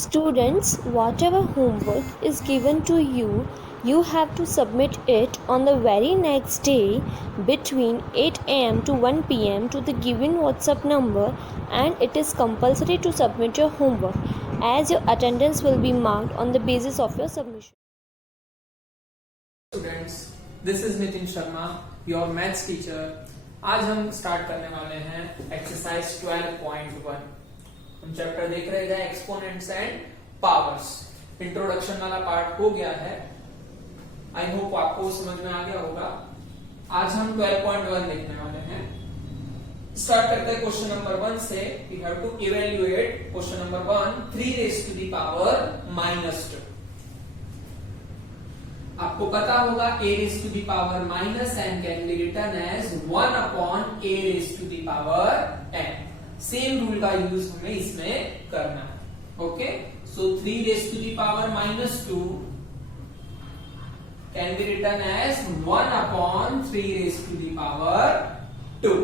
Students, whatever homework is given to you, you have to submit it on the very next day between 8 am to 1 pm to the given WhatsApp number, and it is compulsory to submit your homework as your attendance will be marked on the basis of your submission. Students, this is Nitin Sharma, your maths teacher. आज हम start करने वाले हैं exercise 12.1. हम chapter देख रहे थे exponents and powers. Introduction वाला पार्ट हो गया है. आई होप आपको समझ में आ गया होगा. आज हम 12.1 देखने वाले हैं. स्टार्ट करते हैं क्वेश्चन नंबर 1 से. We have to evaluate question number 1 3 raise to the power -2. आपको पता होगा a raised to the power minus n can be written as 1 upon a raised to the power n. Same rule का use हमें इसमें करना है. Okay, so 3 raised to the power -2 can be written as 1 upon 3 raised to the power 2.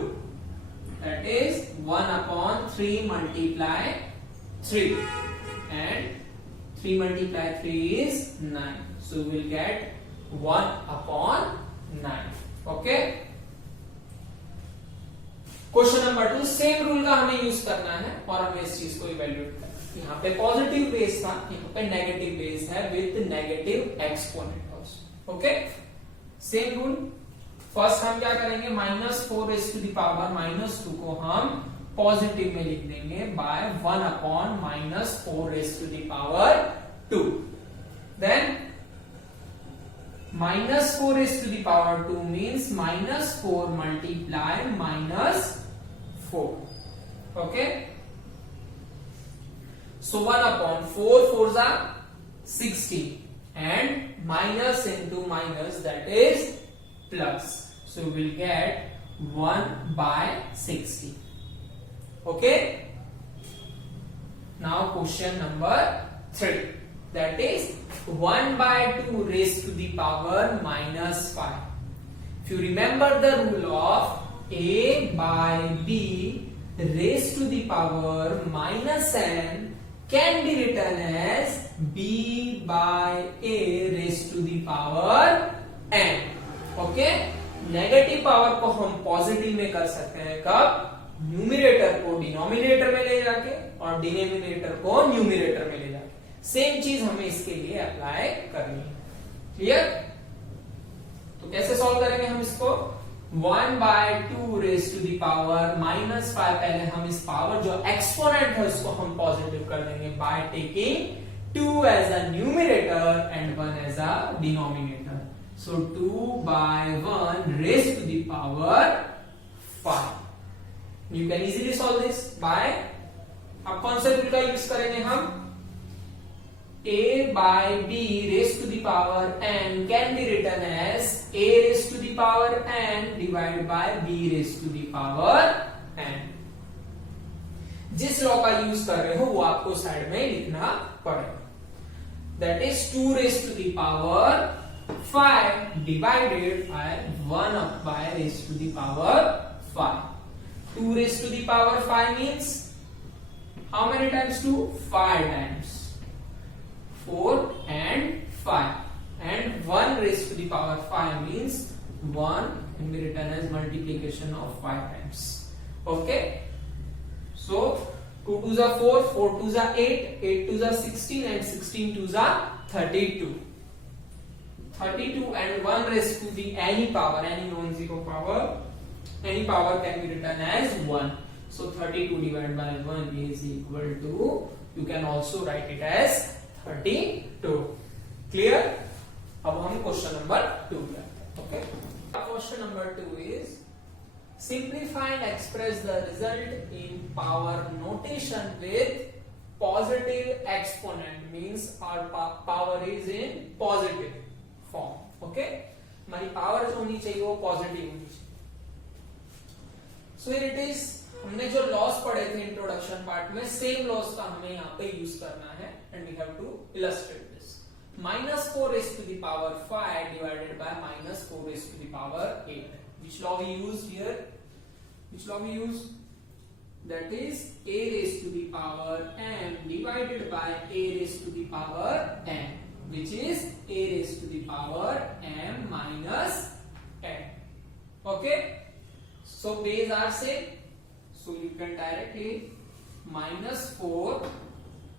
That is 1 upon 3 multiply 3, and 3 multiply 3 is 9. So we will get 1 upon 9. Okay. Question number 2, same rule का हमें use करना है और हमें इस चीज को evaluate करना है. यहाँ पे पॉजिटिव बेस था, यहाँ पे नेगेटिव बेस है with negative exponent also. Okay, same rule. First हम क्या करेंगे, -4 raised to the power -2 को हम पॉजिटिव में लिख देंगे bye 1 upon -4 raised to the power 2. Then -4 raised to the power 2 means -4 multiply -4. Okay, so 1 upon 4 4s are 16, and minus into minus, that is plus, so we will get 1 by 60. Okay, now question number 3, that is 1 by 2 raised to the power -5. If you remember the rule of a by b raised to the power -n can be written as b by a raised to the power n. Okay, negative power को हम positive में कर सकते हैं कब, numerator को denominator में ले जाके और डिनोमिनेटर को न्यूमरेटर में ले जाके. सेम चीज हमें इसके लिए अप्लाई करनी है. क्लियर? तो कैसे सॉल्व करेंगे हम इसको, 1 by 2 raised to the power -5. पहले हम इस पावर जो एक्सपोनेंट है उसको हम पॉजिटिव कर देंगे by taking 2 as a numerator and 1 as a denominator. So 2 by 1 raised to the power 5. You can easily solve this by, अब कौन से रूल का यूज करेंगे हम, a by b raised to the power n can be written as a raised to the power n divided by b raised to the power n. जिस law का use कर रहे हो वो आपको साइड में लिखना पड़ेगा. That is 2 raised to the power 5 divided by 1 by raised to the power 5. 2 raised to the power 5 means how many times 2? 5 times. 4 and 5, and 1 raised to the power 5 means 1 can be written as multiplication of 5 times. Okay, so 2 2s are 4, 4 2s are 8, 8 2s are 16, and 16 2s are 32. 32 and 1 raised to the any power, any non-zero power, any power can be written as 1. So 32 divided by 1 is equal to, you can also write it as 32. Clear? अब हम question number 2 करते हैं. Okay, question number 2 is simplify and express the result in power notation with positive exponent, means our power is in positive form. Okay, हमारी power जो होनी चाहिए वो positive होनी चाहिए. So here it is. हमने जो लॉस पढ़े थे इंट्रोडक्शन पार्ट में, सेम लॉस का हमें यहाँ पे यूज करना है, and we have to illustrate this. -4 raised to the power 5 divided by -4 raised to the power 8. Which law we use here? Which law we use? that is a raised to the power m divided by a raised to the power n, which is a raised to the power m minus n. Okay, so base are same, so you can directly -4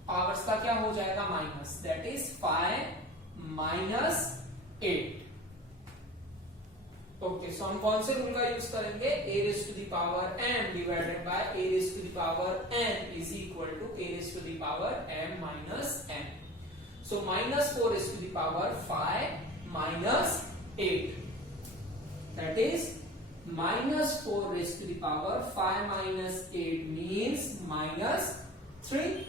powers का क्या हो जाएगा minus, that is 5 minus 8. Okay, so हम कौन से rule का use करेंगे, a raised to the power m divided by a raised to the power n is equal to a raised to the power m minus n. So -4 raised to the power 5 minus 8, that is -4 raised to the power 5 minus 8 means -3.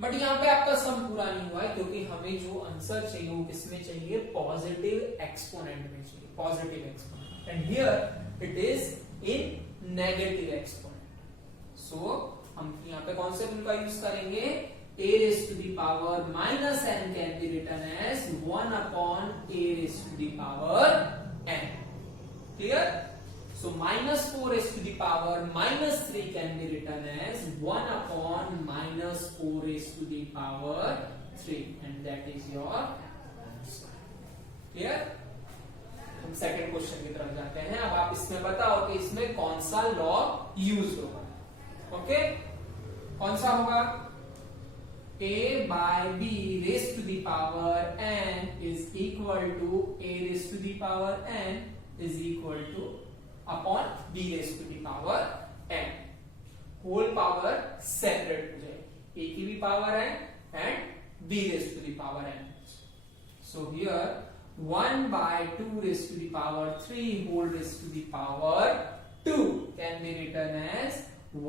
But यहाँ पे आपका सम पूरा नहीं हुआ है, क्योंकि हमें जो आंसर चाहिए वो किसमें चाहिए, पॉजिटिव एक्सपोनेंट में चाहिए, positive exponent, and here it is in negative exponent. So हम यहाँ पे कौन से रूल का यूज करेंगे, a raised to the power minus n can be written as 1 upon a raised to the power n. Clear? So -4 raised to the power -3 can be written as 1 upon -4 raised to the power 3, and that is your answer. Clear? हम second question की तरफ जाते हैं. अब आप इसमें बताओ कि इसमें कौन सा लॉ यूज होगा. ओके, कौन सा होगा, a by b raised to the power n is equal to a raised to the power n is equal to upon b raised to the power n. Whole power separate हो जाएगी, a की भी पावर है and b raised to the power n. So here 1 by 2 raised to the power 3 whole raised to the power 2 can be written as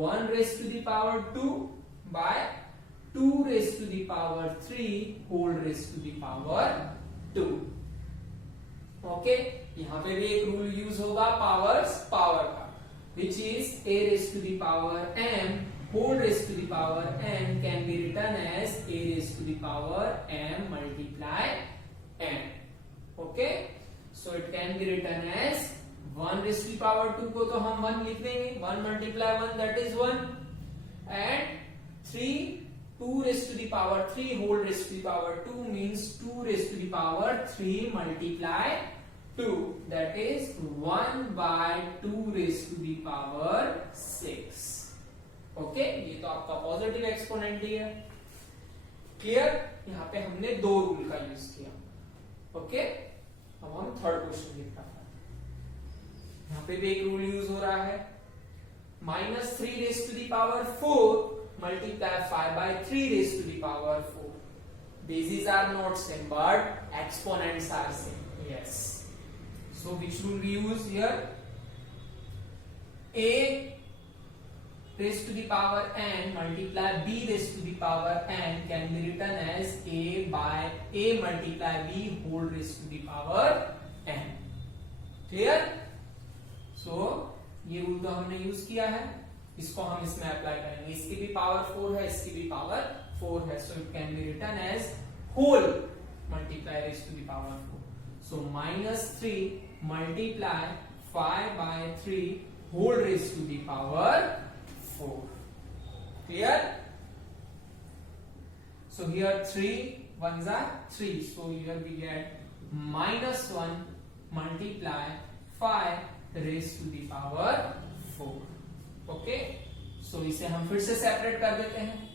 1 raised to the power 2 by 2 raised to the power 3 whole raised to the power 2. Okay, यहां पे भी एक rule use होगा power का, which is a raised to the power m whole raised to the power n can be written as a raised to the power m multiply n. Okay, so it can B written as 1 raised to the power 2 को तो हम 1 लिख देंगे, 1 multiply 1 that is 1, and 2 raised to the power 3 whole raised to the power 2 means 2 raised to the power 3 multiply 2, that is 1 by 2 raised to the power 6. Okay, ये तो आपका positive exponent ही है. Clear? यहाँ पे हमने दो रूल का use किया. ओके, अब हम थर्ड क्वेश्चन देख रहे हैं. यहाँ पे भी एक रूल यूज हो रहा है, -3 raised to the power 4 multiply 5 by 3 raised to the power 4. Bases are not same but exponents are same. Yes. So which rule we use here? A raised to the power n multiply b raised to the power n can be written as a by a multiply b whole raised to the power n. Clear? So ये rule तो हमने use किया है, इसको हम इसमें apply करेंगे. इसकी भी पावर 4 है, इसकी भी पावर 4 है, so it can be written as whole multiply raise to the power 4. So -3 multiply 5 by 3 whole raise to the power 4. Clear? So here 3 ones are 3, so here we get -1 multiply 5 raised to the power 4. Okay, सो इसे हम फिर से separate कर देते हैं.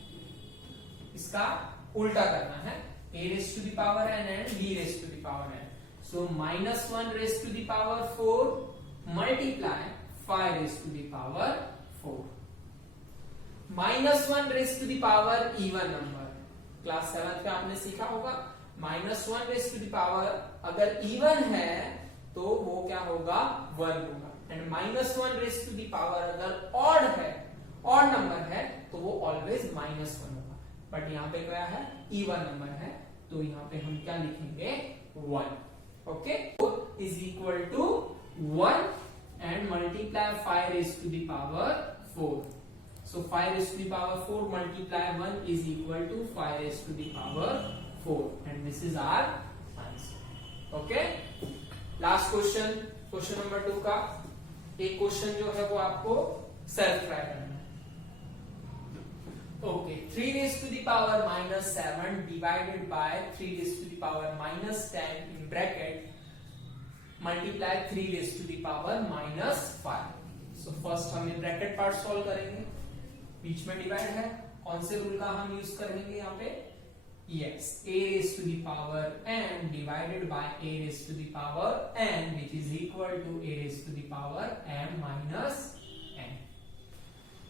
इसका उल्टा करना है, a raised to the power n and b raised to the power n. So -1 raised to the power 4 multiply 5 raised to the power 4. -1 raised to the power even number, class 7th पे आपने सीखा होगा. -1 raised to the power अगर even है तो वो क्या होगा, 1 होगा. And -1 raised to the power अगर ऑड है, ऑड नंबर है, तो वो ऑलवेज -1 होगा. बट यहाँ पे क्या है, इवन नंबर है, तो यहाँ पे हम क्या लिखेंगे, 1. Okay, is equal to 1 and multiply 5 raised to the power 4. So 5 raised to the power 4 multiply 1 is equal to 5 raised to the power 4, and this is our answer. Okay, last question, question number 2 का एक question जो है वो आपको self try करना है। Okay, 3 raised to the power minus 7 divided by 3 raised to the power minus 10 in bracket multiply 3 raised to the power minus 5. So first हम ये ब्रैकेट पार्ट सॉल्व करेंगे, बीच में डिवाइड है, कौन से रूल का हम यूज करेंगे यहाँ पे? Yes, a raised to the power n divided by a raised to the power n which is equal to a raised to the power m minus n.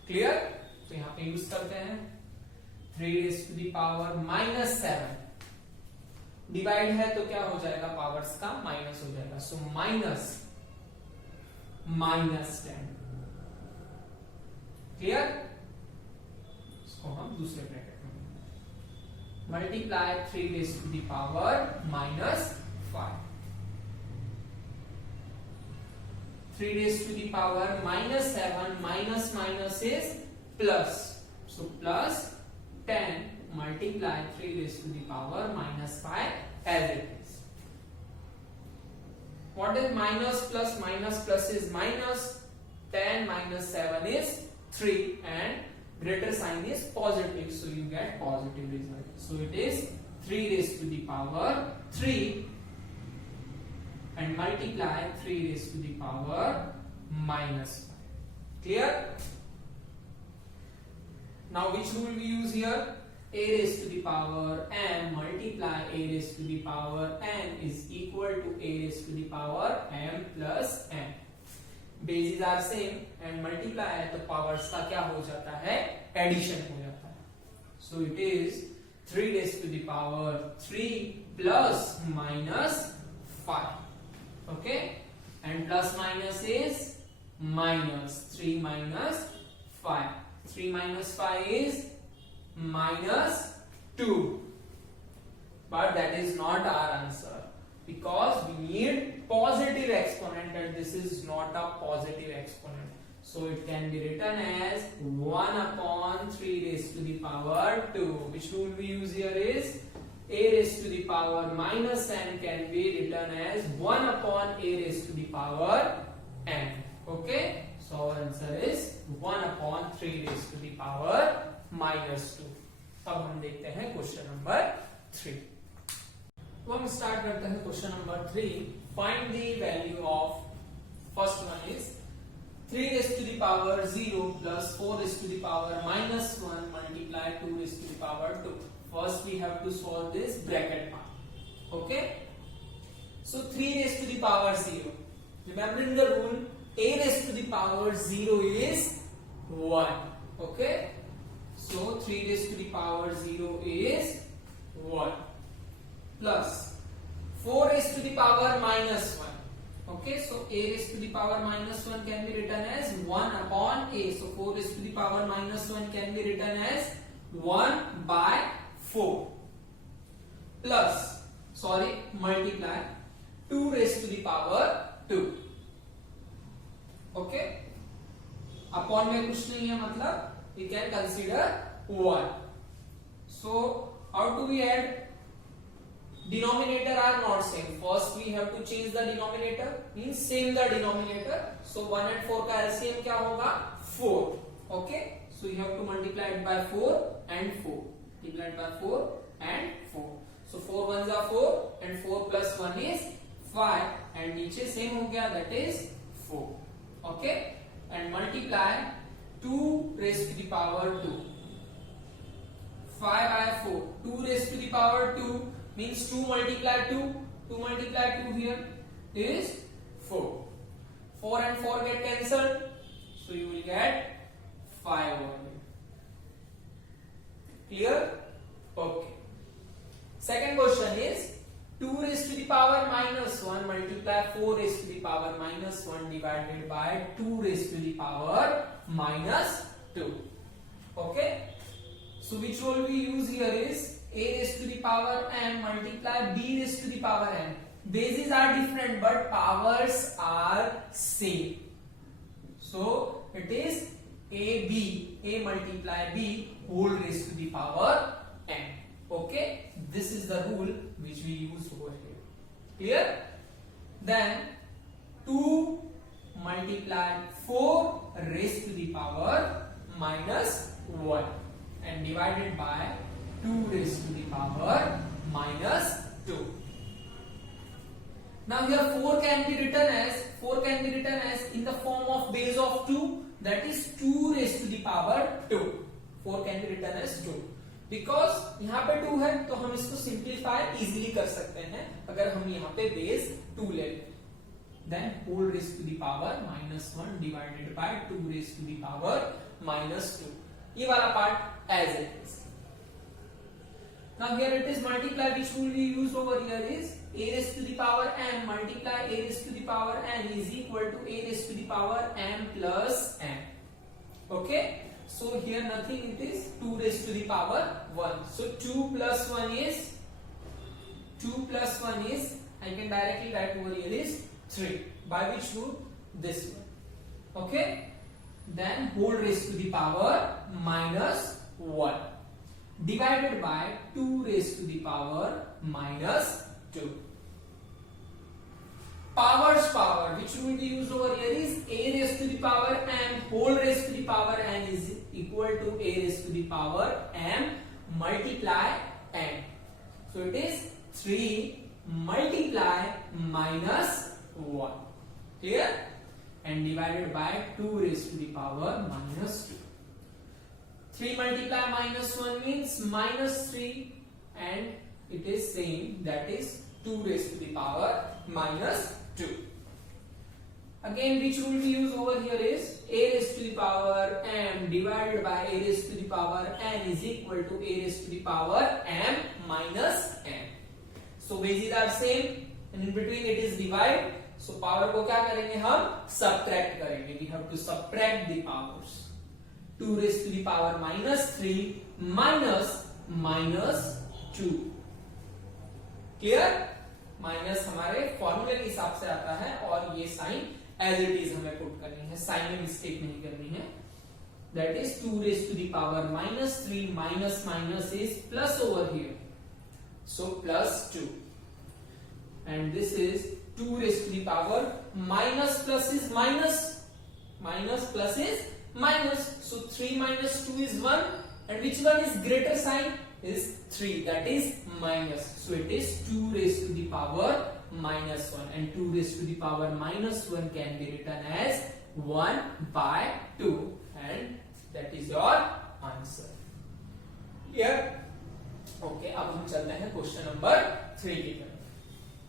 Clear? तो यहाँ पे यूज करते हैं 3 raised to the power minus 7 divide है तो क्या हो जाएगा, पावर्स का माइनस हो जाएगा, सो माइनस 10. क्लियर? इसको हम दूसरे ब्रैकेट में multiply 3 raised to the power minus 5. 3 raised to the power minus 7 minus minus is plus, so plus 10 multiply 3 raised to the power minus 5 as it is. What is minus plus? Minus plus is minus, 10 minus 7 is 3 and greater sign is positive, so you get positive result. So it is 3 raised to the power 3 and multiply 3 raised to the power minus 5. Clear? Now which rule we use here? A raised to the power m multiply a raised to the power n is equal to a raised to the power m plus n. Bases are same and multiply है तो powers का क्या हो जाता है? Addition हो जाता है. So it is 3 raised to the power 3 plus minus 5. Okay? And plus minus is minus 3 minus 5. 3 minus 5 is minus 2, but that is not our answer because we need positive exponent and this is not a positive exponent, so it can be written as 1 upon 3 raised to the power 2. Which rule we use here is a raised to the power minus n can be written as 1 upon a raised to the power n. Okay, so our answer is 1 upon 3 raised to the power minus 2. अब हम देखते हैं question number 3. तो हम start करते हैं question number 3. Find the value of, first one is 3 raised to the power 0 plus 4 raised to the power minus 1 multiply 2 raised to the power 2. First we have to solve this bracket part. Okay, so 3 raised to the power 0, remembering the rule, a raised to the power 0 is 1. Okay, so 3 raised to the power 0 is 1 plus 4 raised to the power minus 1. Okay, so a raised to the power minus 1 can be written as 1 upon a. So 4 raised to the power minus 1 can be written as 1 by 4 plus, sorry, multiply 2 raised to the power 2. Okay, upon में कुछ नहीं है, मतलब we can consider 1. So how do we add? Denominator are not same. First we have to change the denominator, means same the denominator. So 1 and 4 का LCM क्या होगा? 4. Okay, so you have to multiply it by 4 and 4. Multiply it by 4 and 4. So 4 ones are 4 and 4 plus 1 is 5 and नीचे same हो गया, that is 4. Okay, and multiply 2 raised to the power 2. 5 by 4. 2 raised to the power 2 means 2 multiply 2. 2 multiply 2 here is 4. 4 and 4 get cancelled. So you will get 5 only. Clear? Okay. Second question is 2 raised to the power minus 1 multiply 4 raised to the power minus 1 divided by 2 raised to the power minus 2. Okay. So which rule we use here is a raised to the power m multiply b raised to the power n. Bases are different but powers are same. So it is a multiply b whole raised to the power n. Okay, this is the rule which we use over here. Clear? Then 2 multiply 4 raised to the power minus 1 and divided by 2 raised to the power minus 2. Now here 4 can be written as in the form of base of 2, that is 2 raised to the power 2. 4 can be written as 2 because यहाँ पे 2 है तो हम इसको simplify easily कर सकते हैं अगर हम यहाँ पे बेस 2 ले लें. Then whole raised to the power minus 1 divided by 2 raised to the power minus 2. ये वाला part as it is. Now here it is multiply, which will be used over here is a raised to the power m multiply a raised to the power n is equal to a raised to the power m plus n. Okay, so here nothing, it is 2 raised to the power 1. So 2 plus 1 is I can directly write over here is 3. By which rule? This one. Okay, then whole raised to the power minus 1 divided by 2 raised to the power minus 2. Powers power, which will be used over here is a raised to the power m whole raised to the power n is equal to a raised to the power m multiply n. So it is 3 multiply minus 1. Clear? And divided by 2 raised to the power minus 2. 3 multiply minus 1 means minus 3 and it is same, that is 2 raised to the power minus 2. Again, which rule we use over here is a raised to the power m divided by a raised to the power n is equal to a raised to the power m minus n. So bases are same and in between it is divide. So power को क्या करेंगे हम subtract करेंगे. We have to subtract the powers. 2 raised to the power minus 3 minus 2. Clear? Minus हमारे फॉर्मूले के हिसाब से आता है और ये साइन एज इट इज हमें पुट करनी है, साइन में मिस्टेक नहीं करनी है. That is 2 raised to the power minus 3 minus minus is plus over here, so plus 2 and this is 2 raised to the power minus plus is minus plus is minus, so 3 minus 2 is 1 and which one is greater sign is 3, that is minus, so it is 2 raised to the power minus 1 and 2 raised to the power minus 1 can be written as 1 by 2 and that is your answer. Clear? Okay, अब हम चलते हैं question number 3 की तरफ.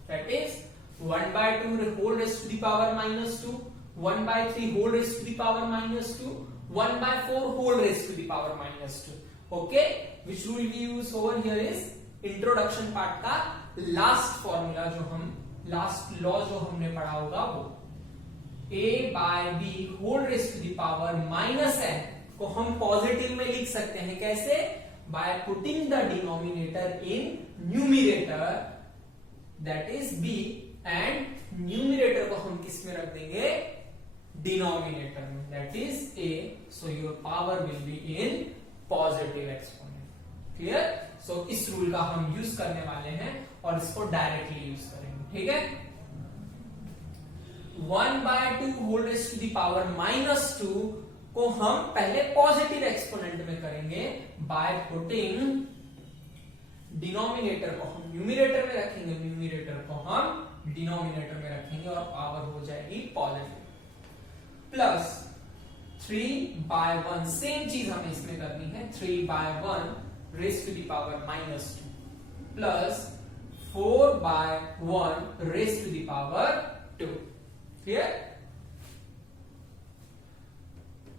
That is 1 by 2 whole raised to the power minus 2, 1 by 3 whole raised to the power minus 2, 1 by 4 whole raised to the power minus 2. Okay, which rule we use over here is introduction part का last formula जो हम last law जो हमने पढ़ा होगा वो a by B whole raise to the power minus n को हम पॉजिटिव में लिख सकते हैं. कैसे? By putting the denominator in numerator that is b and numerator को हम किस में रख देंगे? डिनोमिनेटर में, that is a. So your power will be in positive exponent. Clear? So इस रूल का हम यूज करने वाले हैं और इसको डायरेक्टली यूज करेंगे. ठीक है? 1 by 2 whole raise to the power minus 2 को हम पहले पॉजिटिव एक्सपोनेंट में करेंगे बाय पुटिंग डिनोमिनेटर को हम न्यूमिरेटर में रखेंगे, न्यूमिरेटर को हम डिनोमिनेटर में रखेंगे और पावर हो जाएगी पॉजिटिव. प्लस 3 by 1 सेम चीज हमें इसमें करनी है. 3 by 1 raised to the power minus 2 plus 4 by 1 raised to the power 2. Clear?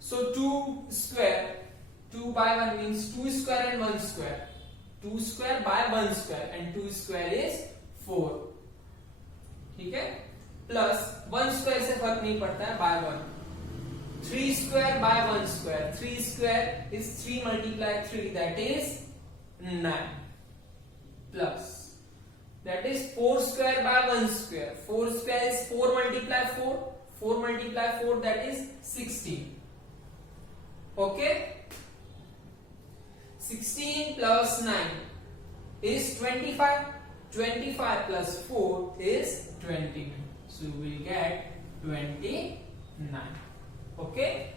So 2 square, 2 by 1 means 2 square and 1 square. 2 square by 1 square and 2 square is 4. ठीक है? Plus 1 square से फर्क नहीं पड़ता है, by 1. 3 square by 1 square. 3 square is 3 multiply 3, that is 9. Plus that is 4 square by 1 square. 4 square is 4 multiply 4. 4 multiply 4, that is 16. Okay? 16 plus 9 is 25. 25 plus 4 is 29. So you will get 29. 9. Okay.